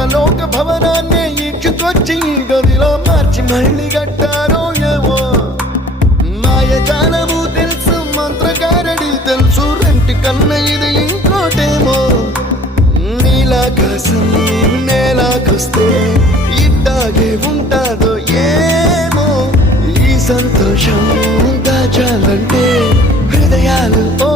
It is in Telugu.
ఇంద్రలోక భవనాన్ని ఈడ్చుకొచ్చి గదిలో మార్చి మళ్ళీ కట్టారో ఏమో మాయజాలము తెలుసు మంత్రకారడి తెలుసు రెంటి కన్న ఇది ఇంకోటేమో నీలాకాశం నేలాకొస్తే ఇట్టాగే ఉంటాదో ఏమో ఈ సంతోషం దాచాలంటే హృదయాలు ఓ